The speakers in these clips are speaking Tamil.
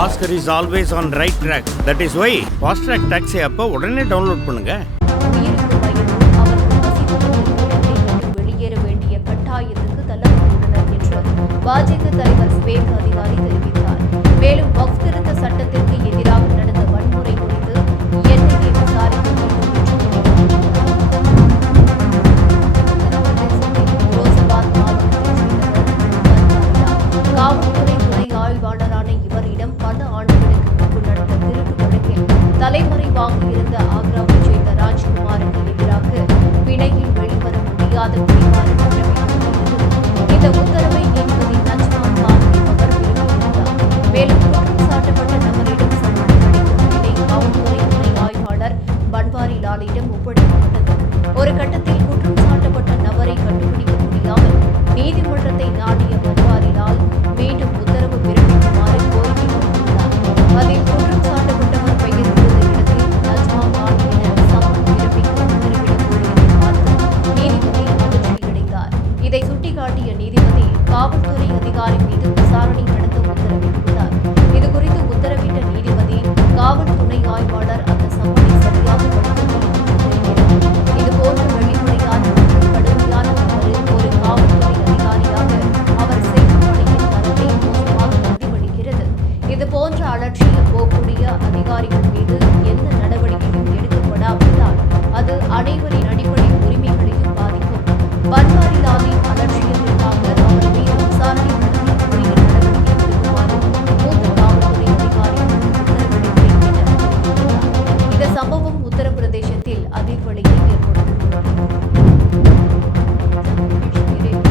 Oscar is always on right track. That is why Fast Track Taxi app உடனே டவுன்லோட் பண்ணுங்க. உயிருக்கு பயந்து அவர்கள் வெளியேற வேண்டிய கட்டாயத்துக்கு தள்ளப்பட்டுள்ளனர் என்று பாஜக தலைவர் சுவேக் அதிகாரி தெரிவித்தார். மேலும் வக்ஃப் திருத்த சட்டத்திற்கு எதிராக நடந்த வன்முறை குறித்து என்ஐஏ விசாரிக்க வேண்டும் என்று ரோசபாத் மாவட்டத்தைச் சேர்ந்தவர் காவல்துறை துணை ஆய்வாளரான இவரிடம் பல ஆண்டுகளுக்கு முன்பு நடந்த திருட்டு வழக்கில் தலைமறைவாக இருந்த ஆக்ராவைச் சேர்ந்த ராஜ்குமாருக்கு எதிராக பிணையில் வெளிவர முடியாத குடிகாரம் பிறப்பிக்கப்பட்டுள்ளது. இந்த உத்தரவை நீதிபதி நஜ்மா கான் என்பவர் வெளியிட்டார். மேலும் குற்றம் சாட்டப்பட்ட நபரிடம் சம்மன் அளிக்கும் வேலை காவல்துறை துணை ஆய்வாளர் பன்வாரிலாலிடம் ஒப்படைக்கப்பட்டது. ஒரு கட்டத்தில் குற்றம் சாட்டப்பட்ட நபரை கண்டுபிடிக்க முடியாமல் நீதிமன்றத்தை நாடிய பன்வாரிலால் மீண்டும் உத்தரவு பிறப்பிக்குமாறு கோரிக்கை விடுத்துள்ளார். அதில் குற்றம் சாட்டப்பட்டவர் பெயர் இருந்த இடத்தில் நஜ்மா கான் என சம்மன் பிறப்பிக்க உத்தரவிடக் கோரியதை பார்த்து நீதிபதி அதிர்ச்சியடைந்தார். இதை சுட்டிக்காட்டிய நீதிபதி காவல்துறை அதிகாரி மீது விசாரணை நடத்த உத்தரவிட்டுள்ளார். இதுகுறித்து உத்தரவிட்ட நீதிபதி காவல் துணை ஆய்வாளர் அந்த சம்மனை சரியாக படிக்கவில்லை என்று தெரிகிறது. இதுபோன்ற வெளிப்படையான மற்றும் கடுமையான தவறு ஒரு காவல்துறை அதிகாரியாக அவர் செய்யும் பணியின் தரத்தை மோசமாக பிரதிபலிக்கிறது. இதுபோன்ற அலட்சிய போக்குடைய அதிகாரிகள் மீது எந்த நடவடிக்கையும் எடுக்கப்படாவிட்டால் அது அனைவரின் அடிப்படை உரிமைகளையும் பாதிக்கும். பன்வாரிலாலின் அலட்சியத்திற்காக அவர் மீது விசாரணை நடத்தி உரிய நடவடிக்கை எடுக்குமாறு மூத்த காவல்துறை அதிகாரிகளுக்கு உத்தரவிடுகிறேன் என தெரிவித்துள்ளார். இந்த சம்பவம் உத்தரப்பிரதேசத்தில் அதிர்வலையை ஏற்படுத்தியுள்ளது.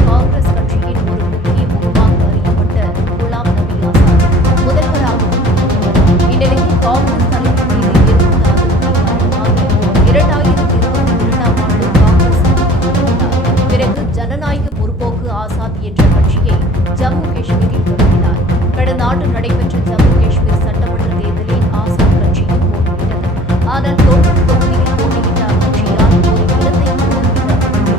காங்கிரஸ் கட்சியின் ஒரு முக்கிய முகமாக அறியப்பட்ட குலாம் நபி ஆசாத் முதல்வராகவும் இருந்தவர். இந்நிலையில் காங்கிரஸ் தலைவர் மீது ஏற்பட்ட அதிருப்தி காரணமாக 2022ஆம் ஆண்டு காங்கிரஸ் இருந்தார். பிறகு ஜனநாயக முற்போக்கு ஆசாத் என்ற கட்சியை ஜம்மு காஷ்மீரில் தொடங்கினார். கடந்த ஆண்டு நடைபெற்ற ஜம்மு காஷ்மீர் சட்டமன்ற தேர்தலில் ஆசாத் கட்சியும் போட்டியிட்டது. ஆனால் தோட்டம் தொகுதியில் போட்டியிட்ட அக்கட்சியால் ஒரு இடத்தை கூட வெல்லவில்லை.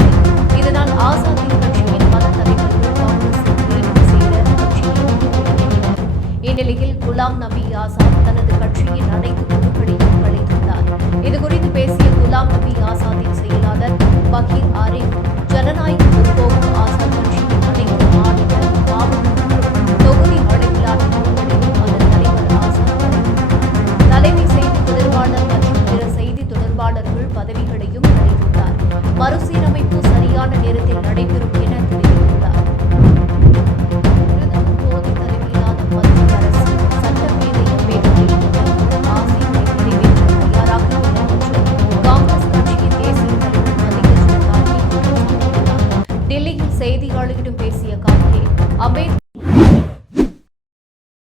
இதனால் ஆசாத்தின் கட்சியின் பல தலைவர்கள் காங்கிரஸில் மீண்டும் சேர கட்சியை விட்டு வெளியேறினர். இந்நிலையில் குலாம் நபி ஆசாத் தனது கட்சியின் அனைத்து குழுக்களையும் கலைத்துள்ளார். இதுகுறித்து பேசிய குலாம் நபி ஆசாத்தின் செயலாளர் பகீர் ஆரிஃப், ஜனநாயக முற்போக்கு ஆசாத் கட்சியின் அனைத்து மாநில, மாவட்ட மற்றும் தொகுதி அளவிலான குழுக்களையும் அதன் தலைவர் ஆசாத் கலைத்துள்ளார். தலைமை செய்தி தொடர்பாளர் மற்றும் பிற செய்தி தொடர்பாளர்கள் பதவிகளையும் கலைத்துள்ளார். மறுசீரமைப்பு சரியான நேரத்தில் நடைபெறும் என தெரிவித்துள்ளார். பிரதமர் மோடி தலைமையிலான மத்திய அரசு சட்டமேதை அம்பேத்கரின் திட்டங்கள் ஆசைகளை நிறைவேற்ற தயாராக இல்லை என்று காங்கிரஸ் கட்சியின் தேசிய தலைவர் மல்லிகார்ஜுன கார்கே குற்றம் சாட்டியுள்ளார். டெல்லியில் செய்தியாளர்களிடம் பேசிய கார்கே, அம்பேத்கர்